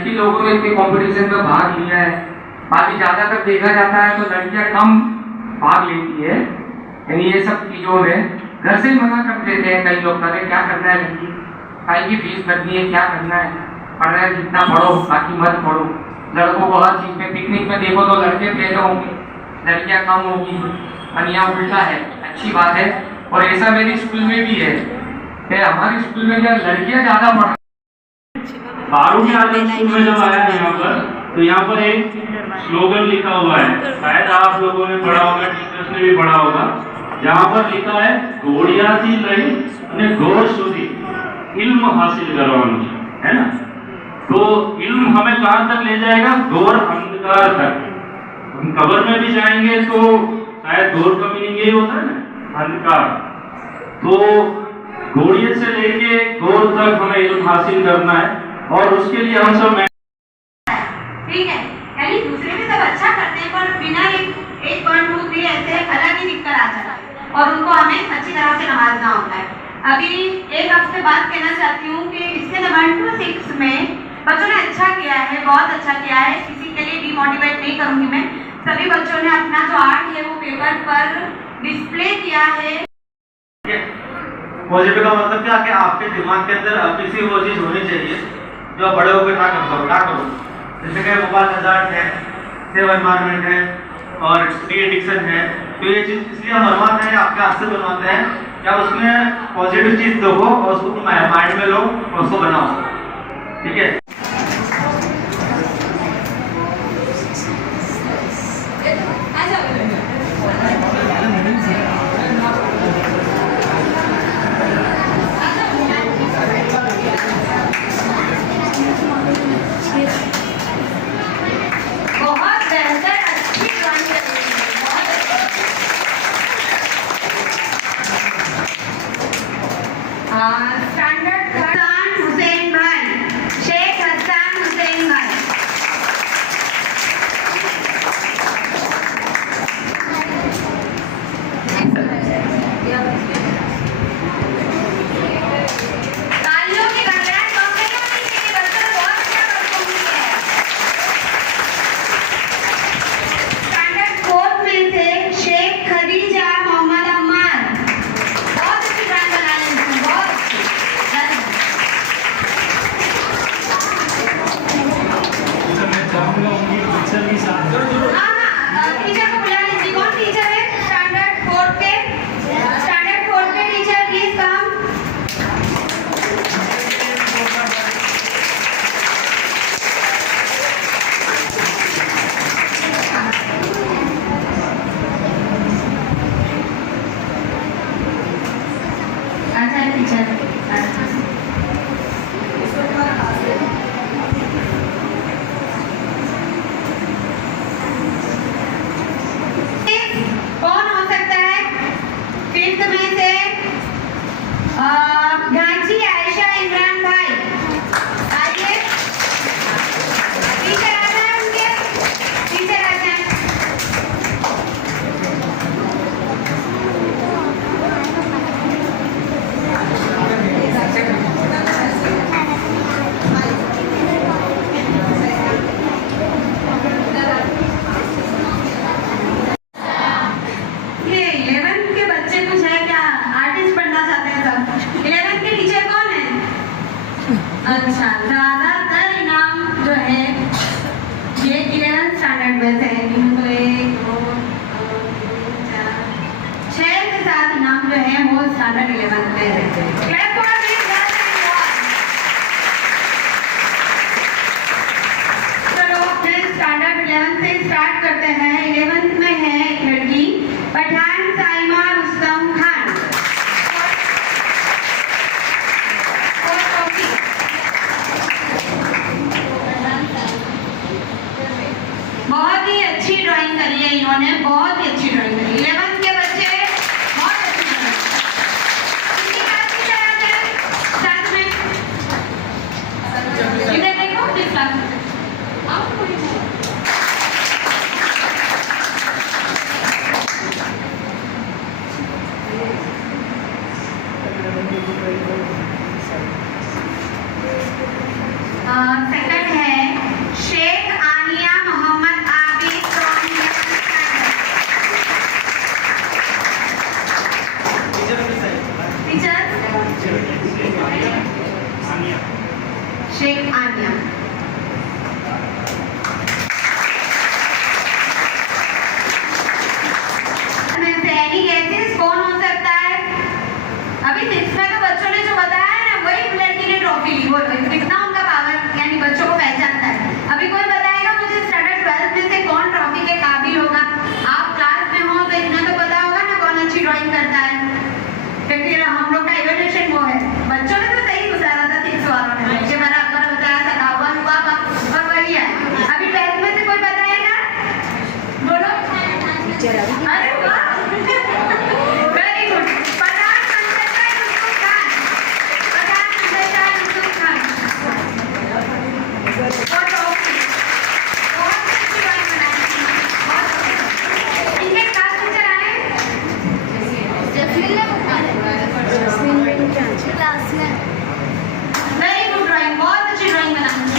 लड़की लोगों ने इतने कंपटीशन में भाग लिया है, बाकी ज्यादातर देखा जाता है तो लड़कियां कम भाग लेती है। यानी ये सब चीजों में घर से ही मना कर देते हैं कई लोग, करें क्या करना है, लड़की काहे की फीस भरनी है, क्या करना है, पढ़ना है जितना पढ़ो बाकी मत पढ़ो। लड़कों को हर चीज में, पिकनिक में देखो तो लड़के ज्यादा होंगे, लड़कियां कम होगी, और यहाँ उल्टा है। अच्छी बात है, और ऐसा मेरे स्कूल में भी है कि हमारे स्कूल में क्या लड़कियां ज्यादा पढ़। बारू के आजम स्कूल में जब आया है यहाँ पर, तो यहाँ पर एक स्लोगन लिखा हुआ है, शायद आप लोगों ने पढ़ा होगा, टीचर्स ने भी पढ़ा होगा, जहाँ पर लिखा है घोड़ियाथी लई અને ઘોર સુધી इल्म हासिल करवाना है ना। तो इल्म हमें कहाँ तक ले जाएगा, घोर अंधकार तक। हम कब्र में भी जाएंगे तो शायद घोर का मीनिंग यही होता है ना, अंधकार। तो घोड़िए से लेके घोर तक हमें इल्म हासिल करना है, और उसके लिए हम सब ठीक है। यानी दूसरे भी सब अच्छा करते हैं, पर बिना एक 1 2 3 ऐसे अलग ही दिक्कत आ जाता है, और उनको हमें अच्छी तरह से नवाजना होता है। अभी एक आपसे बात कहना चाहती हूँ कि इससे 1 to 6 में बच्चों ने अच्छा किया है, बहुत अच्छा किया है, किसी के लिए डिमोटिवेट नहीं करूंगी मैं। सभी बच्चों ने अपना जो आर्ट है वो पेपर पर डिस्प्ले किया है। पॉजिटिव का मतलब क्या कि आपके दिमाग के अंदर किसी वो चीज होनी चाहिए जो बड़े होकर ना करो। जैसे कि मोबाइल हजार्ड है, सेव एनवायरनमेंट है, और डी एडिक्शन है। तो ये चीज इसलिए हम बनवाते हैं, आपके हाथ से बनवाते हैं, क्या उसमें पॉजिटिव चीज देखो और उसको माइंड में लो और उसको बनाओ। ठीक है। स्टैंडर्ड हसन हुसैन भाई, शेख हसन हुसैन भाई। तालियों की गड़गड़ाहट कम नहीं होनी चाहिए, बच्चों ने बहुत अच्छा परफॉर्म किया है। स्टैंडर्ड 4 में से शेख खदीजा मोहम्मद अम्मार, बहुत अच्छी ड्राइंग बनाई है इसने, बहुत अच्छी। टीचर को बुला लीजिए, कौन टीचर है स्टैंडर्ड 4 के? स्टैंडर्ड 4 के टीचर प्लीज कम। अच्छा टीचर, कौन हो सकता है 5th में से? गांची आयशा इमरान भाई, आइए। टीचर आ जाए उनके, टीचर आ जाए। ये 11th के बच्चे कुछ है क्या, आर्टिस्ट बनना चाहते हैं सब? 11th के टीचर कौन है? अच्छा, ज्यादातर इनाम जो है ये 11th स्टैंडर्ड में से है। तो 1 2 3 4 6 से 7 इनाम जो है वो स्टैंडर्ड 11th में है। Clap for this girls and boys. चलो फिर स्टैंडर्ड 11th से स्टार्ट करते हैं। 11th में है एक लड़की, पठान साइमा रुस्तम खान। बहुत ही अच्छी ड्राइंग करी है इन्होंने, बहुत ही अच्छी ड्राइंग करी। 11th के बच्चे बहुत अच्छी ड्राइंग। कितनी क्लास की तरह है साथ में? इधर देखो, किस क्लास में? सेकंड है शेख आनिया। सैनिक ऐसे कौन हो सकता है? अभी 6 में तो बच्चों ने जो बताया है ना, वही लड़की ने ट्रॉफी ली। बोलो कितना उनका पावर, यानी बच्चों को पहचानता है। अभी कोई बताएगा मुझे स्टैंडर्ड 12 में से कौन ट्रॉफी के काबिल होगा? आप क्लास में हो तो इतना तो पता होगा ना कौन अच्छी ड्राइंग करता है, क्योंकि हम लोग का इवैल्यूएशन वो है। बच्चों ने तो सही गुजारा था 6 वालों ने, बच्चे बराबर बताया था और वही है। अभी 12 में से कोई बताएगा? बोलो। अरे वाह, वेरी गुड। प्रधान मंत्री यूसुफ खान, प्रधान मंत्री यूसुफ खान। बहुत अच्छी ड्राइंग बनाई थी, बहुत अच्छी। इनके क्लास टीचर आए? वेरी गुड ड्राइंग, बहुत अच्छी ड्राइंग बनाई थी।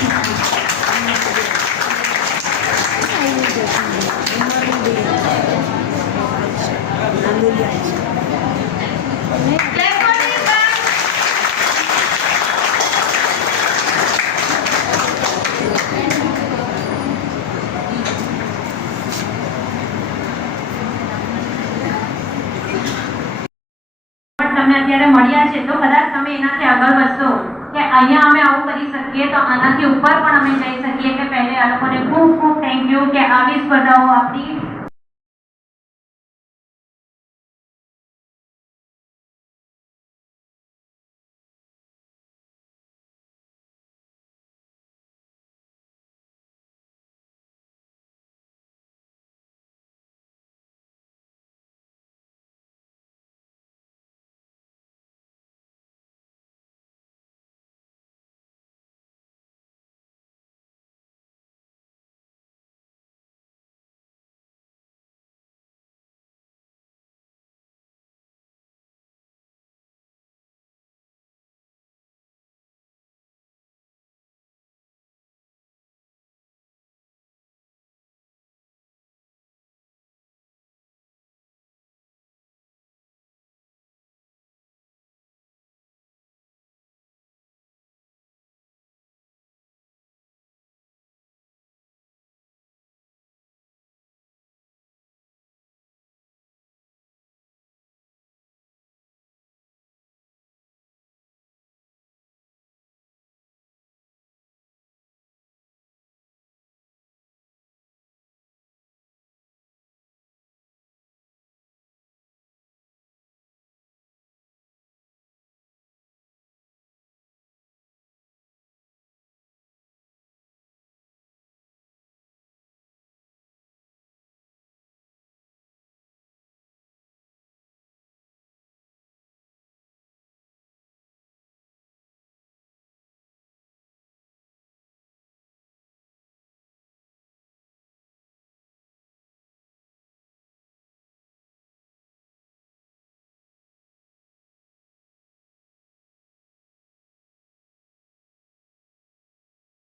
Clap for this one. તમે અત્યારે મળ્યા છે તો કદાચ તમે એનાથી આગળ વધશો કે અહીંયા અમે આવું કરી શકીએ તો આનાથી ઉપર પણ અમે જઈ શકીએ કે પહેલે આ લોકોને ખૂબ ખૂબ થેન્ક યુ કે આવી સ્પર્ધાઓ આપણી